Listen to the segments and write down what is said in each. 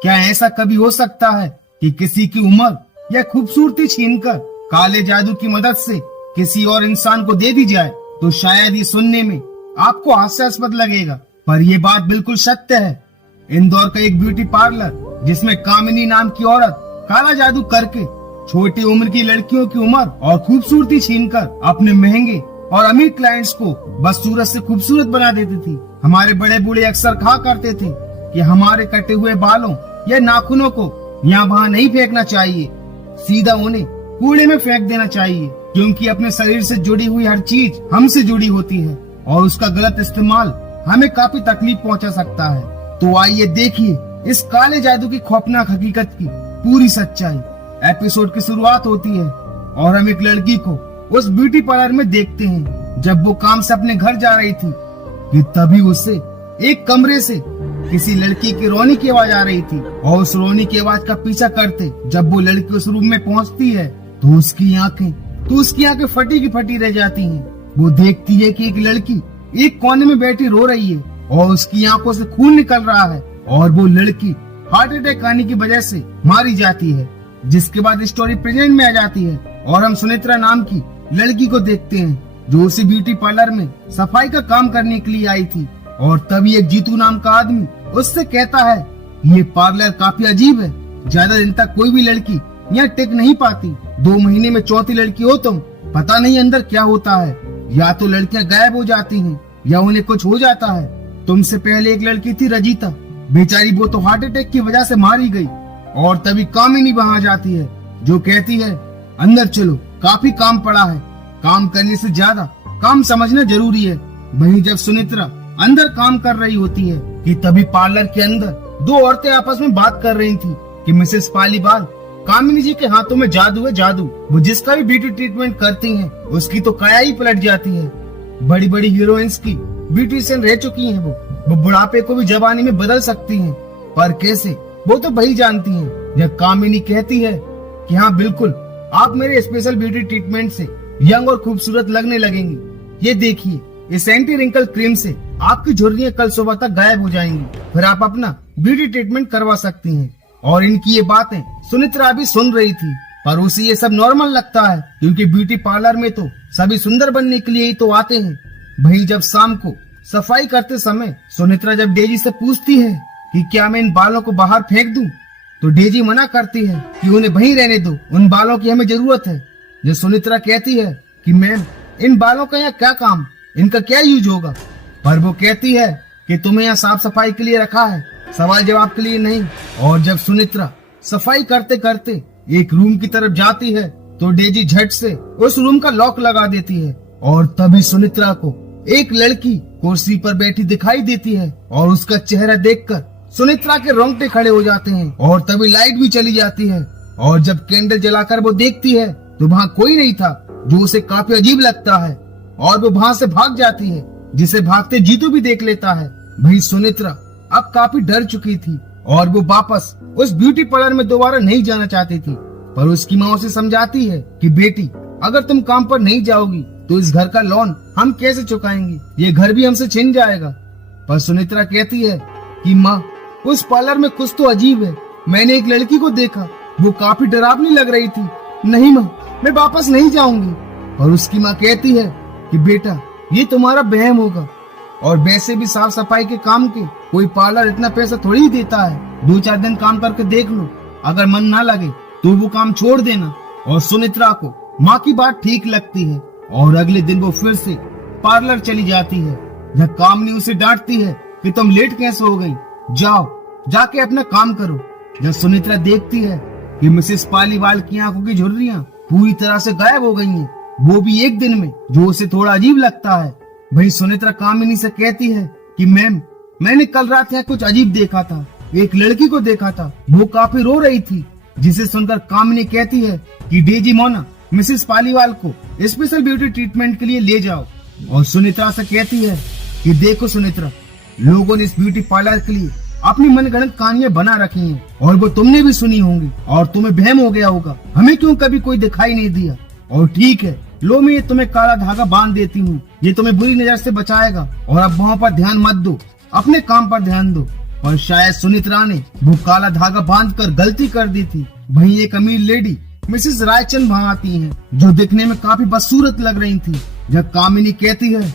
क्या ऐसा कभी हो सकता है कि किसी की उम्र या खूबसूरती छीनकर काले जादू की मदद से किसी और इंसान को दे दी जाए? तो शायद ये सुनने में आपको हास्यास्पद लगेगा, पर यह बात बिल्कुल सत्य है। इंदौर का एक ब्यूटी पार्लर जिसमें कामिनी नाम की औरत काला जादू करके छोटी उम्र की लड़कियों की उम्र और खूबसूरती छीनकर अपने महंगे और अमीर क्लाइंट्स को बस सूरत से खूबसूरत बना देती थी। हमारे बड़े बूढ़े अक्सर कहा करते थे कि हमारे कटे हुए बालों या नाखूनों को यहाँ वहाँ नहीं फेंकना चाहिए, सीधा उन्हें कूड़े में फेंक देना चाहिए, क्योंकि अपने शरीर से जुड़ी हुई हर चीज हमसे जुड़ी होती है और उसका गलत इस्तेमाल हमें काफी तकलीफ पहुंचा सकता है। तो आइए देखिए इस काले जादू की खौफनाक हकीकत की पूरी सच्चाई। एपिसोड की शुरुआत होती है और हम एक लड़की को उस ब्यूटी पार्लर में देखते हैं जब वो काम से अपने घर जा रही थी कि तभी उससे एक कमरे से किसी लड़की की रोने की आवाज आ रही थी और उस रोने की आवाज का पीछा करते जब वो लड़की उस रूम में पहुंचती है तो उसकी आंखें फटी की फटी रह जाती हैं। वो देखती है कि एक लड़की एक कोने में बैठी रो रही है और उसकी आंखों से खून निकल रहा है और वो लड़की हार्ट अटैक आने की वजह से मारी जाती है। जिसके बाद स्टोरी प्रेजेंट में आ जाती है और हम सुनेत्रा नाम की लड़की को देखते हैं जो उसी ब्यूटी पार्लर में सफाई का काम करने के लिए आई थी। और तभी एक जीतू नाम का आदमी उससे कहता है ये पार्लर काफी अजीब है, ज्यादा दिन तक कोई भी लड़की यहाँ टिक नहीं पाती, 2 महीने में चौथी लड़की हो तुम, पता नहीं अंदर क्या होता है, या तो लड़कियां गायब हो जाती हैं या उन्हें कुछ हो जाता है। तुमसे पहले एक लड़की थी रजीता, बेचारी वो तो हार्ट अटैक की वजह से मारी गई। और तभी कामिनी वहां जाती है जो कहती है अंदर चलो, काफी काम पड़ा है, काम करने से ज्यादा काम समझना जरूरी है। वहीं जब सुनेत्रा अंदर काम कर रही होती है कि तभी पार्लर के अंदर 2 औरतें आपस में बात कर रही थी कि मिसेस पालीवाल, कामिनी जी के हाथों में जादू है जादू, वो जिसका भी ब्यूटी ट्रीटमेंट करती हैं उसकी तो काया ही पलट जाती है। बड़ी बड़ी हीरोइंस की ब्यूटिशियन रह चुकी हैं, वो बुढ़ापे को भी जवानी में बदल सकती हैं, पर कैसे वो तो वही जानती हैं। जब कामिनी कहती है कि हाँ बिल्कुल, आप मेरे स्पेशल ब्यूटी ट्रीटमेंट से यंग और खूबसूरत लगने लगेंगी। ये देखिए, इस एंटी रिंकल क्रीम से आपकी झुर्रियां कल सुबह तक गायब हो जाएंगी, फिर आप अपना ब्यूटी ट्रीटमेंट करवा सकती हैं। और इनकी ये बातें सुनेत्रा भी सुन रही थी, पर उसे ये सब नॉर्मल लगता है क्योंकि ब्यूटी पार्लर में तो सभी सुंदर बनने के लिए ही तो आते हैं। वहीं जब शाम को सफाई करते समय सुनेत्रा जब डेजी से पूछती है कि क्या मैं इन बालों को बाहर फेंक दूं, तो डेजी मना करती है कि उन्हें वहीं रहने दो, उन बालों की हमें जरूरत है। जो सुनेत्रा कहती है कि मैम, इन बालों का यहाँ क्या काम, इनका क्या यूज होगा, पर वो कहती है कि तुम्हें यहाँ साफ सफाई के लिए रखा है, सवाल जवाब के लिए नहीं। और जब सुनेत्रा सफाई करते करते एक रूम की तरफ जाती है तो डेजी झट से उस रूम का लॉक लगा देती है और तभी सुनेत्रा को एक लड़की कुर्सी पर बैठी दिखाई देती है और उसका चेहरा देखकर सुनेत्रा के रोंगटे खड़े हो जाते हैं। और तभी लाइट भी चली जाती है और जब कैंडल जलाकर वो देखती है तो वहाँ कोई नहीं था, जो उसे काफी अजीब लगता है और वो वहाँ से भाग जाती है, जिसे भागते जीतू भी देख लेता है। वही सुनेत्रा अब काफी डर चुकी थी और वो वापस उस ब्यूटी पार्लर में दोबारा नहीं जाना चाहती थी, पर उसकी माँ उसे समझाती है कि बेटी, अगर तुम काम पर नहीं जाओगी तो इस घर का लोन हम कैसे चुकाएंगे, ये घर भी हमसे छिन जाएगा। पर सुनेत्रा कहती है कि माँ, उस पार्लर में कुछ तो अजीब है, मैंने एक लड़की को देखा, वो काफी डरावनी लग रही थी। नहीं माँ, मैं वापस नहीं जाऊंगी। और उसकी माँ कहती है कि बेटा, ये तुम्हारा वहम होगा, और वैसे भी साफ सफाई के काम के कोई पार्लर इतना पैसा थोड़ी ही देता है, 2-4 दिन काम करके देख लो, अगर मन ना लगे तो वो काम छोड़ देना। और सुनेत्रा को माँ की बात ठीक लगती है और अगले दिन वो फिर से पार्लर चली जाती है। जब कामिनी उसे डांटती है कि तुम लेट कैसे हो गई, जाओ जाके अपना काम करो। जब सुनेत्रा देखती है कि मिसेस पालीवाल की आंखों की झुर्रियां पूरी तरह से गायब हो गई हैं, वो भी एक दिन में, जो उसे थोड़ा अजीब लगता है। वही सुनेत्रा कामिनी से कहती है कि मैम, मैंने कल रात यहाँ कुछ अजीब देखा था, एक लड़की को देखा था, वो काफी रो रही थी। जिसे सुनकर कामिनी कहती है कि डेजी मोना, मिसेस पालीवाल को स्पेशल ब्यूटी ट्रीटमेंट के लिए ले जाओ। और सुनेत्रा से कहती है कि देखो सुनेत्रा, लोगों ने इस ब्यूटी पार्लर के लिए अपनी मनगढ़ंत कहानियां बना रखी हैं और वो तुमने भी सुनी होंगी और तुम्हें वहम हो गया होगा, हमें क्यों कभी कोई दिखाई नहीं दिया। और ठीक है, लो मैं ये तुम्हें काला धागा बांध देती हूँ, ये तुम्हें बुरी नजर से बचाएगा और अब वहाँ पर ध्यान मत दो, अपने काम पर ध्यान दो। और शायद सुनित्रा ने वो काला धागा बांधकर गलती कर दी थी। वहीं एक अमीर लेडी मिसेस रायचंद वहाँ आती हैं, जो दिखने में काफी बदसूरत लग रही थी। जब कामिनी कहती है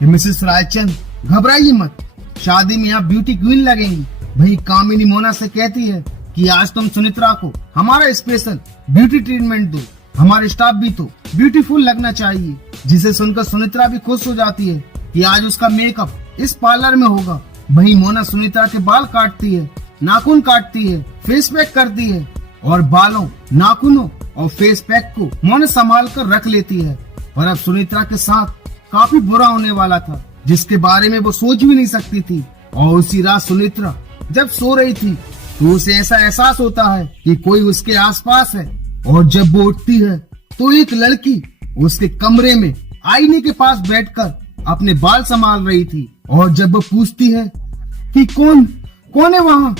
कि मिसेस रायचंद घबराइए मत, शादी में आप ब्यूटी क्वीन लगेंगी। वही कामिनी मोना से कहती है कि आज तुम सुनित्रा को हमारा स्पेशल ब्यूटी ट्रीटमेंट दो, हमारे स्टाफ भी तो ब्यूटीफुल लगना चाहिए। जिसे सुनकर सुनित्रा भी खुश हो जाती है कि आज उसका मेकअप इस पार्लर में होगा। वही मोना सुनित्रा के बाल काटती है, नाखून काटती है, फेस पैक करती है और बालों, नाखूनों और फेस पैक को मोना संभाल कर रख लेती है। और अब सुनित्रा के साथ काफी बुरा होने वाला था, जिसके बारे में वो सोच भी नहीं सकती थी। और उसी रात सुनित्रा जब सो रही थी तो उसे ऐसा एहसास होता है कि कोई उसके आसपास है। और जब वो उठती है तो एक लड़की उसके कमरे में आईने के पास बैठकर अपने बाल संभाल रही थी। और जब वो पूछती है कि कौन है वहाँ,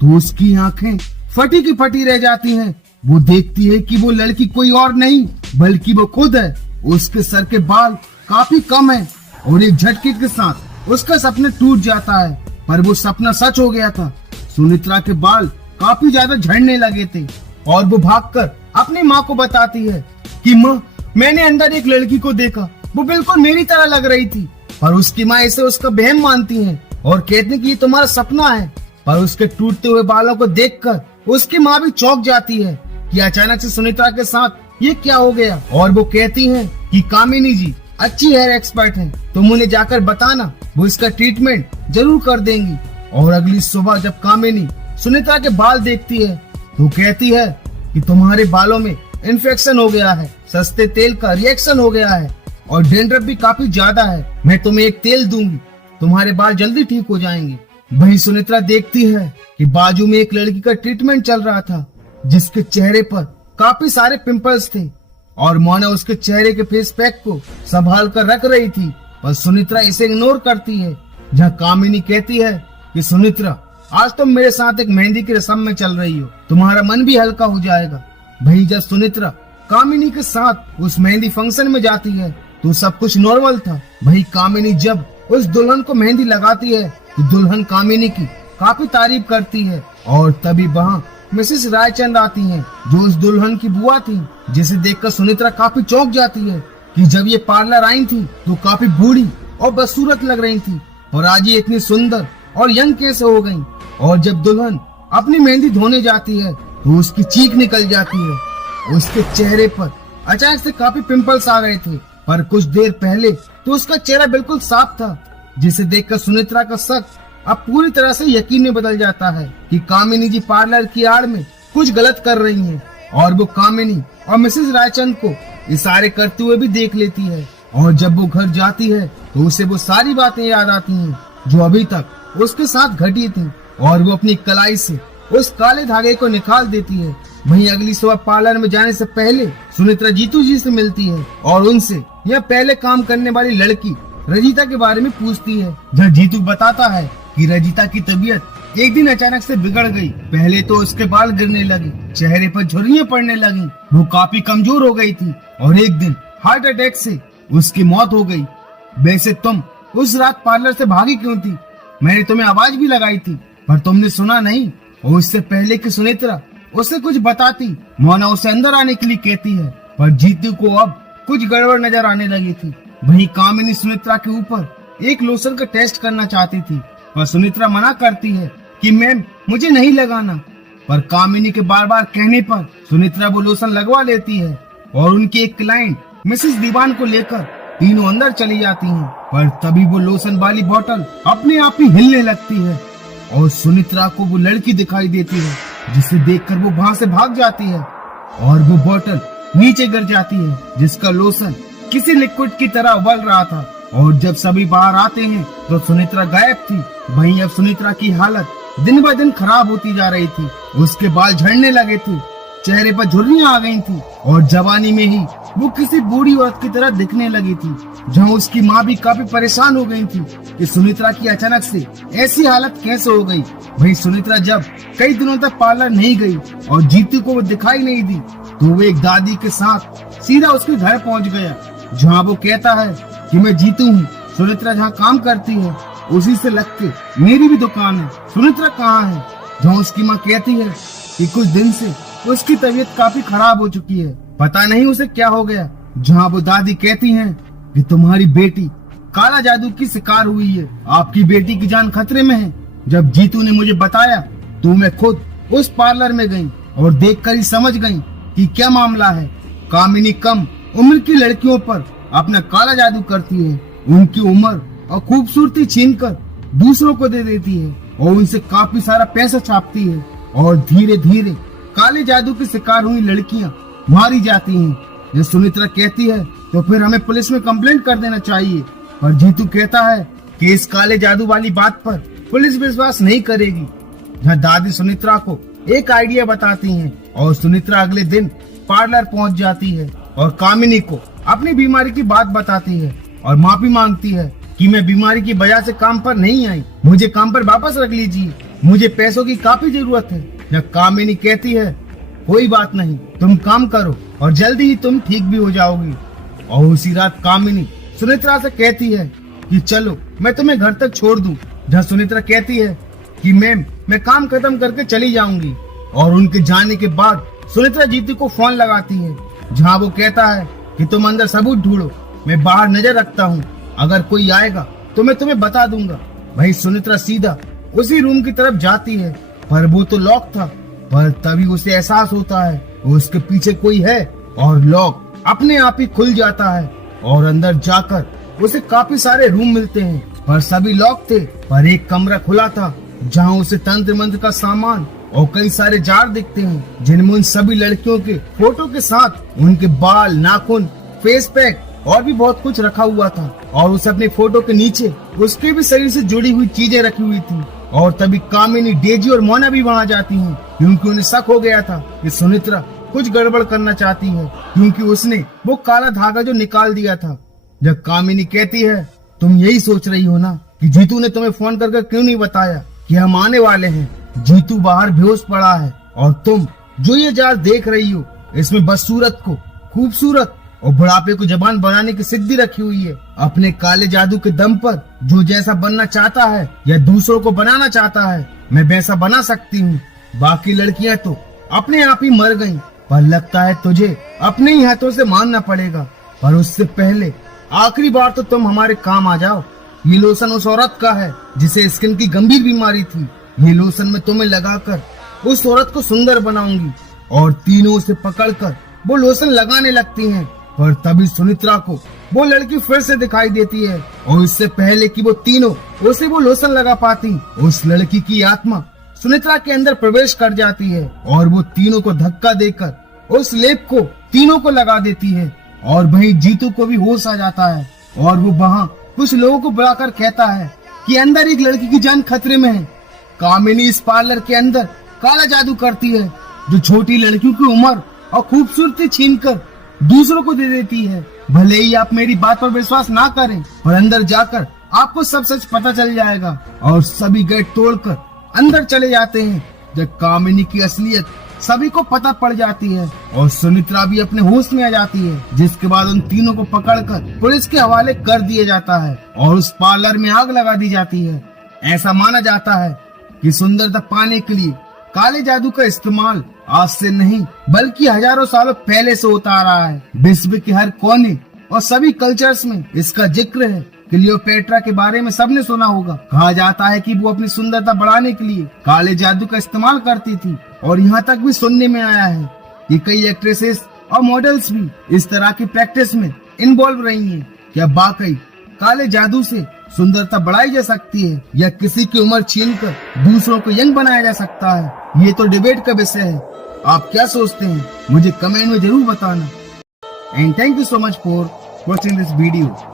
तो उसकी आंखें फटी की फटी रह जाती हैं। वो देखती है कि वो लड़की कोई और नहीं बल्कि वो खुद है। उसके सर के बाल काफी कम है और एक झटके के साथ उसका सपना टूट जाता है। पर वो सपना सच हो गया था। सुनित्रा के बाल काफी ज्यादा झड़ने लगे थे और वो भागकर अपनी माँ को बताती है कि माँ, मैंने अंदर एक लड़की को देखा, वो बिल्कुल मेरी तरह लग रही थी। पर उसकी माँ इसे उसका वहम मानती है और कहती है कि ये तुम्हारा सपना है। पर उसके टूटते हुए बालों को देखकर उसकी माँ भी चौंक जाती है कि अचानक से सुनित्रा के साथ ये क्या हो गया। और वो कहती है कि कामिनी जी अच्छी हेयर एक्सपर्ट है, तुम उन्हें जाकर बताना, वो इसका ट्रीटमेंट जरूर कर देंगी। और अगली सुबह जब कामिनी सुनित्रा के बाल देखती है तो कहती है कि तुम्हारे बालों में इन्फेक्शन हो गया है, सस्ते तेल का रिएक्शन हो गया है और डेंड्रफ भी काफी ज्यादा है। मैं तुम्हें एक तेल दूंगी, तुम्हारे बाल जल्दी ठीक हो जाएंगे। वही सुनित्रा देखती है कि बाजू में एक लड़की का ट्रीटमेंट चल रहा था, जिसके चेहरे पर काफी सारे पिंपल्स थे और मोना उसके चेहरे के फेस पैक को संभाल कर रख रही थी। पर सुनित्रा इसे इग्नोर करती है। जहाँ कामिनी कहती है कि सुनित्रा, आज तुम मेरे साथ एक मेहंदी की रस्म में चल रही हो, तुम्हारा मन भी हल्का हो जाएगा। वही जब सुनित्रा कामिनी के साथ उस मेहंदी फंक्शन में जाती है तो सब कुछ नॉर्मल था। वही कामिनी जब उस दुल्हन को मेहंदी लगाती है तो दुल्हन कामिनी की काफी तारीफ करती है। और तभी वहाँ मिसेस रायचंद आती हैं, जो उस दुल्हन की बुआ थी, जिसे देखकर सुनित्रा काफी चौंक जाती है कि जब ये पार्लर आई थी तो काफी बूढ़ी और बदसूरत लग रही थी और आज ये इतनी सुंदर और यंग कैसे हो गई। और जब दुल्हन अपनी मेहंदी धोने जाती है तो उसकी चीख निकल जाती है। उसके चेहरे पर अचानक से काफी पिंपल्स आ गए थे, पर कुछ देर पहले तो उसका चेहरा बिल्कुल साफ था, जिसे देखकर सुनित्रा का शक अब पूरी तरह से यकीन में बदल जाता है कि कामिनी जी पार्लर की आड़ में कुछ गलत कर रही हैं। और वो कामिनी और मिसेस रायचंद को इशारे करते हुए भी देख लेती है। और जब वो घर जाती है तो उसे वो सारी बातें याद आती हैं जो अभी तक उसके साथ घटी थी। और वो अपनी कलाई से उस काले धागे को निकाल देती है। वहीं अगली सुबह पार्लर में जाने से पहले सुनित्रा जीतू जी से मिलती है और उनसे यह पहले काम करने वाली लड़की रजिता के बारे में पूछती है। जहाँ जीतू बताता है कि रजिता की तबीयत एक दिन अचानक से बिगड़ गई। पहले तो उसके बाल गिरने लगे, चेहरे पर झुर्रियां पड़ने लगी, वो काफी कमजोर हो गई थी और एक दिन हार्ट अटैक से उसकी मौत हो गई। वैसे तुम उस रात पार्लर से भागी क्यों थी? मैंने तुम्हें आवाज भी लगाई थी पर तुमने सुना नहीं। और उससे पहले कि सुनित्रा उसे कुछ बताती, मोना उसे अंदर आने के लिए कहती है, पर जीतू को अब कुछ गड़बड़ नजर आने लगी थी। वहीं कामिनी सुनित्रा के ऊपर एक लोशन का टेस्ट करना चाहती थी, पर सुनित्रा मना करती है कि मैम मुझे नहीं लगाना। पर कामिनी के बार बार कहने पर सुनित्रा वो लोशन लगवा लेती है और उनकी एक क्लाइंट मिसेस दीवान को लेकर तीनों अंदर चली जाती हैं। पर तभी वो लोशन वाली बोतल अपने आप ही हिलने लगती है और सुनित्रा को वो लड़की दिखाई देती है, जिसे देखकर वो वहां से भाग जाती है और वो बोतल नीचे गिर जाती है, जिसका लोशन किसी लिक्विड की तरह उबल रहा था। और जब सभी बाहर आते हैं तो सुनित्रा गायब थी। वहीं अब सुनित्रा की हालत दिन ब दिन खराब होती जा रही थी। उसके बाल झड़ने लगे थे, चेहरे पर झुर्रियां आ गई थी और जवानी में ही वो किसी बूढ़ी औरत की तरह दिखने लगी थी। जहाँ उसकी माँ भी काफी परेशान हो गई थी कि सुनित्रा की अचानक से ऐसी हालत कैसे हो गई। वही सुनित्रा जब कई दिनों तक पार्लर नहीं गई और जीतू को वो दिखाई नहीं दी तो वो एक दादी के साथ सीधा उसके घर पहुँच गया, जहाँ वो कहता है कि मैं जीतू हूँ। सुनित्रा जहाँ काम करती है उसी से लग के मेरी भी दुकान है। सुनित्रा कहाँ है? जहाँ उसकी माँ कहती है कि कुछ दिन से उसकी तबीयत काफी खराब हो चुकी है, पता नहीं उसे क्या हो गया। जहाँ वो दादी कहती हैं कि तुम्हारी बेटी काला जादू की शिकार हुई है, आपकी बेटी की जान खतरे में है। जब जीतू ने मुझे बताया तो मैं खुद उस पार्लर में गई और देखकर ही समझ गई कि क्या मामला है। कामिनी कम उम्र की लड़कियों पर अपना काला जादू करती है, उनकी उम्र और खूबसूरती छीनकर दूसरों को दे देती है और उनसे काफी सारा पैसा छापती है और धीरे धीरे काले जादू की शिकार हुई लड़कियां मारी जाती हैं। ये सुनित्रा कहती है तो फिर हमें पुलिस में कंप्लेंट कर देना चाहिए, पर जीतू कहता है कि इस काले जादू वाली बात पर पुलिस विश्वास नहीं करेगी। जहाँ दादी सुनित्रा को एक आइडिया बताती हैं और सुनित्रा अगले दिन पार्लर पहुंच जाती है और कामिनी को अपनी बीमारी की बात बताती है और माफी मांगती है कि मैं बीमारी की वजह से काम पर नहीं आई, मुझे काम पर वापस रख लीजिए, मुझे पैसों की काफी जरूरत है। जब कामिनी कहती है कोई बात नहीं, तुम काम करो और जल्दी ही तुम ठीक भी हो जाओगी। और उसी रात कामिनी सुनित्रा से कहती है कि चलो मैं तुम्हें घर तक छोड़ दूं। जहाँ सुनित्रा कहती है कि मैम मैं काम खत्म करके चली जाऊंगी। और उनके जाने के बाद सुनित्रा जीतू को फोन लगाती है, जहाँ वो कहता है कि तुम अंदर सबूत ढूंढो, मैं बाहर नजर रखता हूँ, अगर कोई आएगा तो मैं तुम्हें बता दूंगा। वही सुनित्रा सीधा उसी रूम की तरफ जाती है, पर वो तो लॉक था। पर तभी उसे एहसास होता है उसके पीछे कोई है और लॉक अपने आप ही खुल जाता है और अंदर जाकर उसे काफी सारे रूम मिलते हैं, पर सभी लॉक थे। पर एक कमरा खुला था जहाँ उसे तंत्र मंत्र का सामान और कई सारे जार दिखते हैं, जिनमें उन सभी लड़कियों के फोटो के साथ उनके बाल, नाखून, फेस पैक और भी बहुत कुछ रखा हुआ था। और उसे अपने फोटो के नीचे उसके भी शरीर से जुड़ी हुई चीजें रखी हुई थी। और तभी कामिनी, डेजी और मोना भी वहाँ जाती हैं, क्योंकि उन्हें शक हो गया था कि सुनित्रा कुछ गड़बड़ करना चाहती है, क्योंकि उसने वो काला धागा जो निकाल दिया था। जब कामिनी कहती है तुम यही सोच रही हो ना कि जीतू ने तुम्हें फोन करके क्यों नहीं बताया कि हम आने वाले हैं। जीतू बाहर बेहोश पड़ा है और तुम जो ये जार देख रही हो इसमें बदसूरत को खूबसूरत और बुढ़ापे को जबान बनाने की सिद्धि रखी हुई है। अपने काले जादू के दम पर जो जैसा बनना चाहता है या दूसरों को बनाना चाहता है, मैं वैसा बना सकती हूँ। बाकी लड़कियाँ तो अपने आप ही मर गयी, पर लगता है तुझे अपने ही हाथों से मानना पड़ेगा। पर उससे पहले आखिरी बार तो तुम हमारे काम आ जाओ। ये लोशन उस औरत का है जिसे स्किन की गंभीर बीमारी थी। ये लोशन मैं तुम्हें लगाकर उस औरत को सुंदर बनाऊंगी। और तीनों उसे पकड़कर वो लोशन लगाने लगती हैं। पर तभी सुनित्रा को वो लड़की फिर से दिखाई देती है और इससे पहले कि वो तीनों उसे वो लोशन लगा पाती, उस लड़की की आत्मा सुनित्रा के अंदर प्रवेश कर जाती है और वो तीनों को धक्का देकर उस लेप को तीनों को लगा देती है। और वहीं जीतू को भी होश आ जाता है और वो वहाँ कुछ लोगों को बुलाकर कहता है कि अंदर एक लड़की की जान खतरे में है। कामिनी इस पार्लर के अंदर काला जादू करती है, जो छोटी लड़कियों की उम्र और खूबसूरती छीनकर दूसरों को दे देती है। भले ही आप मेरी बात पर विश्वास ना करें, पर अंदर जाकर आपको सब सच पता चल जाएगा। और सभी गेट तोड़कर अंदर चले जाते हैं। जब कामिनी की असलियत सभी को पता पड़ जाती है और सुनित्रा भी अपने होश में आ जाती है, जिसके बाद उन तीनों को पकड़कर पुलिस के हवाले कर दिया जाता है और उस पार्लर में आग लगा दी जाती है। ऐसा माना जाता है कि सुंदरता पाने के लिए काले जादू का इस्तेमाल आज से नहीं बल्कि हजारों सालों पहले से होता आ रहा है। विश्व के हर कोने और सभी कल्चर्स में इसका जिक्र है। क्लियोपेट्रा के बारे में सबने सुना होगा। कहा जाता है कि वो अपनी सुंदरता बढ़ाने के लिए काले जादू का इस्तेमाल करती थी। और यहाँ तक भी सुनने में आया है कि कई एक्ट्रेसेस और मॉडल्स भी इस तरह की प्रैक्टिस में इन्वॉल्व रही हैं। क्या वाकई काले जादू से सुंदरता बढ़ाई जा सकती है या किसी की उम्र छीनकर दूसरों को यंग बनाया जा सकता है? ये तो डिबेट का विषय है। आप क्या सोचते हैं मुझे कमेंट में जरूर बताना। And thank you so much for watching this video.